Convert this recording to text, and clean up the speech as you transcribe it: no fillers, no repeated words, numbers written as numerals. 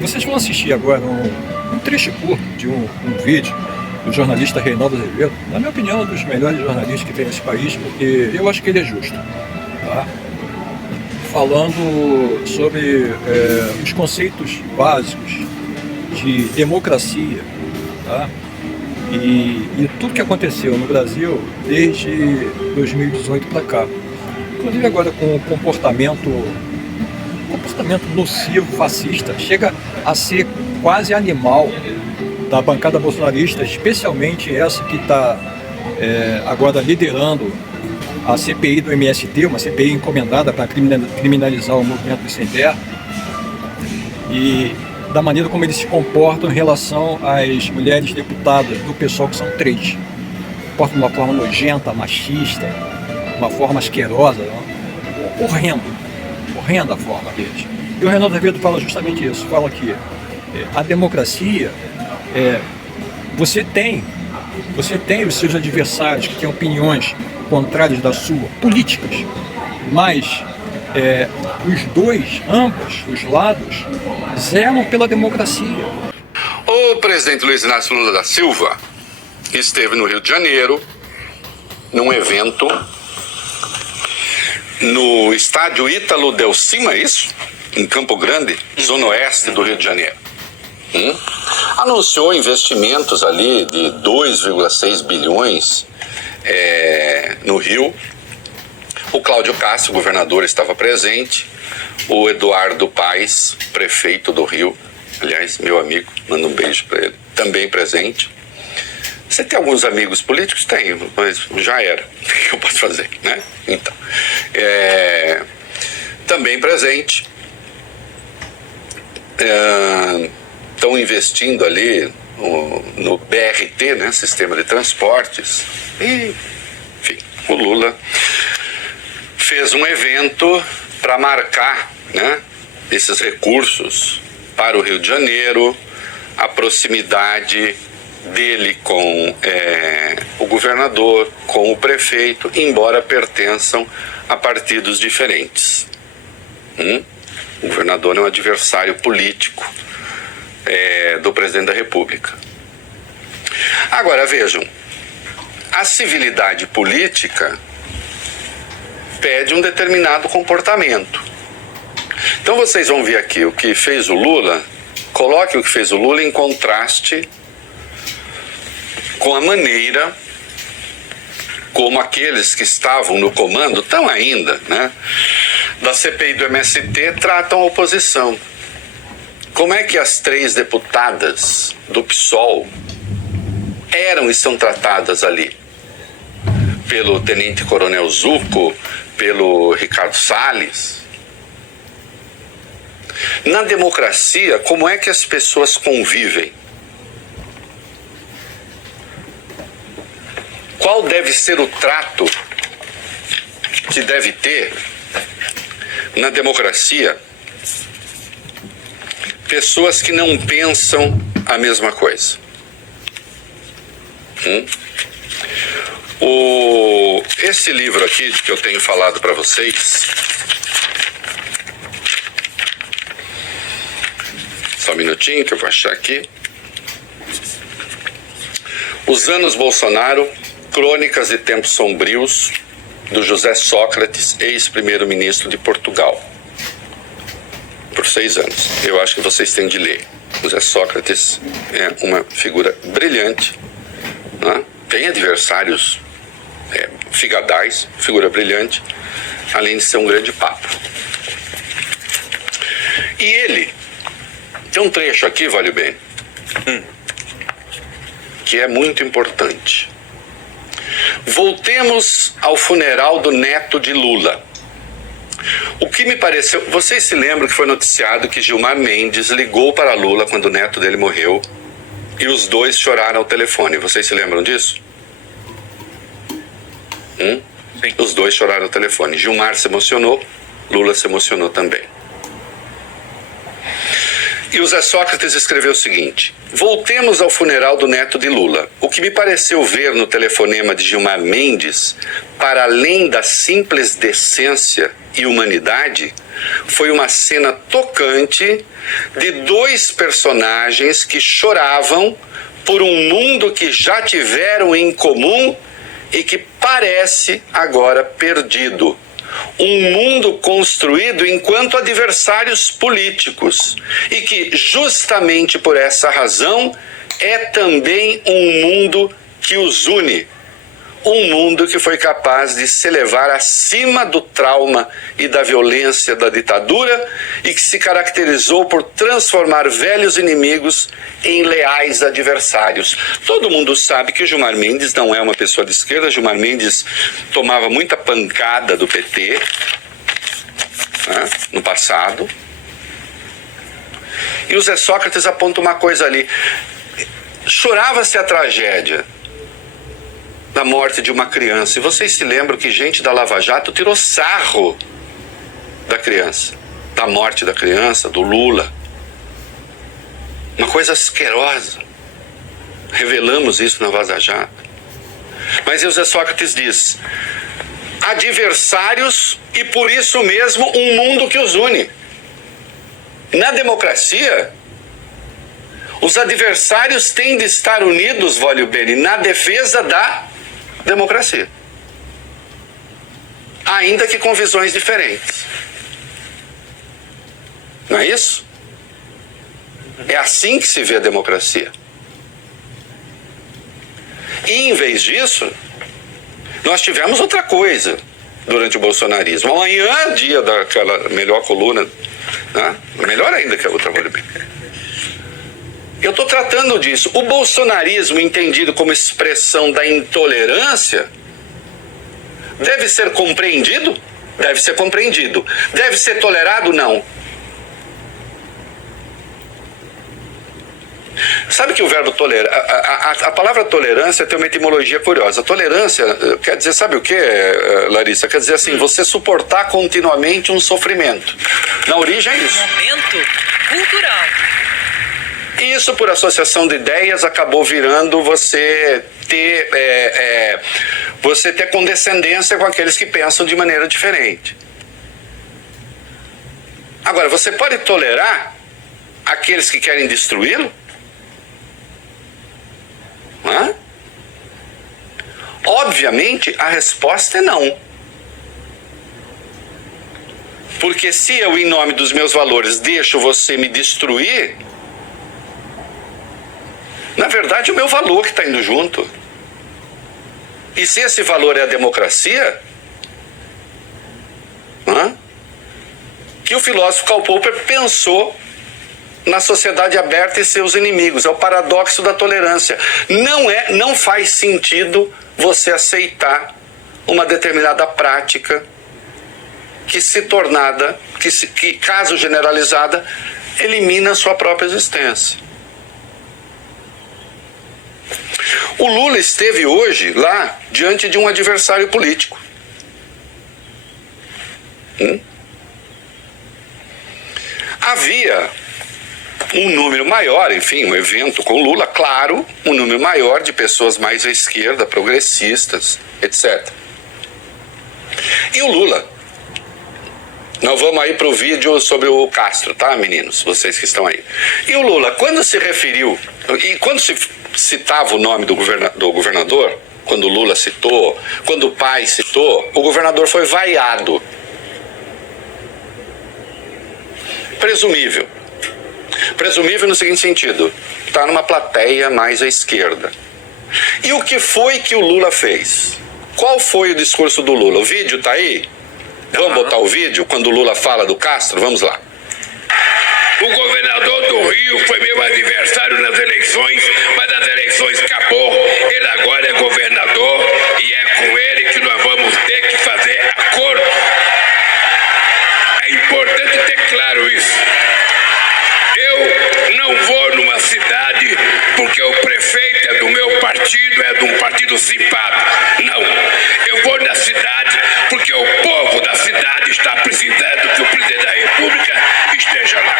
Vocês vão assistir agora um trecho curto de um vídeo do jornalista Reinaldo Azevedo, na minha opinião, um dos melhores jornalistas que tem nesse país, porque eu acho que ele é justo, tá? Falando sobre os conceitos básicos de democracia, tá? E tudo que aconteceu no Brasil desde 2018 para cá. Inclusive agora com o comportamento nocivo, fascista, chega a ser quase animal da bancada bolsonarista, especialmente essa que está agora liderando a CPI do MST, uma CPI encomendada para criminalizar o movimento Sem Terra, e da maneira como eles se comportam em relação às mulheres deputadas do PSOL, que são 3. Comportam de uma forma nojenta, machista, uma forma asquerosa, horrenda a forma deles. E o Reinaldo Azevedo fala justamente isso, fala que a democracia, você tem os seus adversários que têm opiniões contrárias da sua, políticas, mas ambos os lados zelam pela democracia. O presidente Luiz Inácio Lula da Silva esteve no Rio de Janeiro, num evento no estádio Ítalo Del Cima, isso? Em Campo Grande, zona oeste do Rio de Janeiro. Anunciou investimentos ali de 2,6 bilhões no Rio. O Cláudio Castro, governador, estava presente. O Eduardo Paes, prefeito do Rio, aliás, meu amigo, manda um beijo para ele, também presente. Você tem alguns amigos políticos? Tenho, mas já era. O que eu posso fazer, né? Então, também presente. Estão investindo ali no BRT, né? Sistema de transportes. E, enfim, o Lula fez um evento para marcar, né, esses recursos para o Rio de Janeiro, a proximidade dele com o governador, com o prefeito, embora pertençam a partidos diferentes. O governador é um adversário político do presidente da República. Agora vejam, a civilidade política pede um determinado comportamento. Então vocês vão ver aqui o que fez o Lula, coloque o que fez o Lula em contraste com a maneira como aqueles que estavam no comando, estão ainda, né, da CPI do MST, tratam a oposição. Como é que as 3 deputadas do PSOL eram e são tratadas ali? Pelo Tenente Coronel Zucco, pelo Ricardo Salles. Na democracia, como é que as pessoas convivem? Qual deve ser o trato que deve ter na democracia pessoas que não pensam a mesma coisa? Esse livro aqui que eu tenho falado para vocês, só um minutinho que eu vou achar aqui. Os Anos Bolsonaro, Crônicas de Tempos Sombrios, do José Sócrates, ex-primeiro-ministro de Portugal, por 6 anos. Eu acho que vocês têm de ler. José Sócrates é uma figura brilhante, né? Tem adversários figadais, figura brilhante, além de ser um grande papo. E ele tem um trecho aqui, vale bem, que é muito importante. Voltemos ao funeral do neto de Lula. O que me pareceu... Vocês se lembram que foi noticiado que Gilmar Mendes ligou para Lula quando o neto dele morreu e os dois choraram ao telefone. Vocês se lembram disso? Sim. Os dois choraram ao telefone. Gilmar se emocionou, Lula se emocionou também. E o Zé Sócrates escreveu o seguinte: voltemos ao funeral do neto de Lula. O que me pareceu ver no telefonema de Gilmar Mendes, para além da simples decência e humanidade, foi uma cena tocante de dois personagens que choravam por um mundo que já tiveram em comum e que parece agora perdido. Um mundo construído enquanto adversários políticos e que, justamente por essa razão, é também um mundo que os une. Um mundo que foi capaz de se elevar acima do trauma e da violência da ditadura e que se caracterizou por transformar velhos inimigos em leais adversários. Todo mundo sabe que o Gilmar Mendes não é uma pessoa de esquerda. Gilmar Mendes tomava muita pancada do PT, né, no passado. E o Zé Sócrates aponta uma coisa ali. Chorava-se a tragédia da morte de uma criança. E vocês se lembram que gente da Lava Jato tirou sarro da criança, da morte da criança, do Lula. Uma coisa asquerosa. Revelamos isso na Vaza Jato. Mas o Zé Sócrates diz: adversários e por isso mesmo um mundo que os une. Na democracia, os adversários têm de estar unidos, voglio bene, na defesa da democracia, ainda que com visões diferentes. Não é isso? É assim que se vê a democracia. E em vez disso, nós tivemos outra coisa durante o bolsonarismo. Amanhã, dia daquela melhor coluna, né? Melhor ainda que a outra. Eu estou tratando disso. O bolsonarismo, entendido como expressão da intolerância, deve ser compreendido? Deve ser compreendido. Deve ser tolerado? Não. Sabe que o verbo tolerar, a palavra tolerância tem uma etimologia curiosa. Tolerância quer dizer, sabe o que, Larissa? Quer dizer assim, você suportar continuamente um sofrimento. Na origem é isso. Momento cultural. E isso, por associação de ideias, acabou virando você ter condescendência com aqueles que pensam de maneira diferente. Agora, você pode tolerar aqueles que querem destruí-lo? Hã? Obviamente, a resposta é não. Porque se eu, em nome dos meus valores, deixo você me destruir, na verdade, é o meu valor que está indo junto. E se esse valor é a democracia, que o filósofo Karl Popper pensou na sociedade aberta e seus inimigos. É o paradoxo da tolerância. Não faz sentido você aceitar uma determinada prática que caso generalizada, elimina a sua própria existência. O Lula esteve hoje lá diante de um adversário político. Havia um número maior, enfim, um evento com Lula, claro, um número maior de pessoas mais à esquerda, progressistas, etc. E o Lula, nós vamos aí para o vídeo sobre o Castro, tá, meninos, vocês que estão aí. E o Lula, quando se referiu, e quando se citava o nome do governador, quando o Lula citou, quando o pai citou, o governador foi vaiado. Presumível no seguinte sentido: está numa plateia mais à esquerda. E o que foi que o Lula fez? Qual foi o discurso do Lula? O vídeo está aí? Vamos botar o vídeo quando o Lula fala do Castro? Vamos lá. O governador do Rio foi meu adversário nas eleições, mas as eleições acabou. Ele agora é governador e é com ele que nós vamos ter que fazer acordo. É importante ter claro isso. Eu não vou numa cidade porque o prefeito é do meu partido, é de um partido simpático. Não. Eu vou na cidade porque o povo da cidade está precisando que o presidente da República esteja lá.